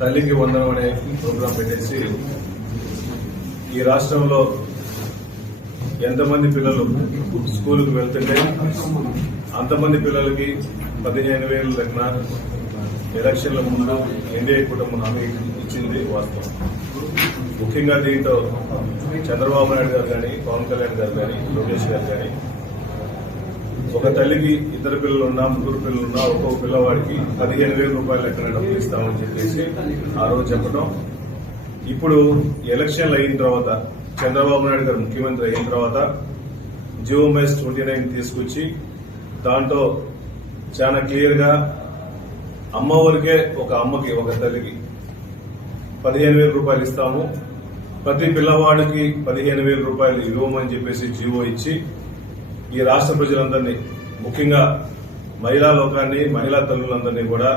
తల్లికి వందనం అనే ప్రోగ్రాం పెట్టేసి ఈ రాష్ట్రంలో ఎంతమంది పిల్లలు స్కూలుకు వెళ్తుంటే అంతమంది పిల్లలకి 15,000 లెక్కన ఎలక్షన్ల ముందు ఎన్డీఏ కుటుంబం హామీ ఇచ్చింది వాస్తవం. ముఖ్యంగా దీంతో చంద్రబాబు నాయుడు గారు కానీ, పవన్ కళ్యాణ్ గారు కానీ, లోకేష్ గారు కానీ ఒక తల్లికి 2 పిల్లలున్నా 3 పిల్లలున్నా ఒక్కొక్క పిల్లవాడికి 15,000 రూపాయలు లెక్కన డబ్బులు ఇస్తామని చెప్పేసి ఆ రోజు చెప్పడం. ఇప్పుడు ఎలక్షన్లు అయిన తర్వాత చంద్రబాబు నాయుడు గారు ముఖ్యమంత్రి అయిన తర్వాత జియోమెస్ 29 తీసుకొచ్చి దాంట్లో చాలా క్లియర్ గా అమ్మఒరికే ఒక అమ్మకి ఒక తల్లికి 15,000 రూపాయలు ఇస్తాము, ప్రతి పిల్లవాడికి 15,000 రూపాయలు ఇవ్వమని చెప్పేసి జీవో ఇచ్చి ఈ రాష్ట్ర ప్రజలందరినీ ముఖ్యంగా మహిళా లోకాన్ని, మహిళా తల్లులందరినీ కూడా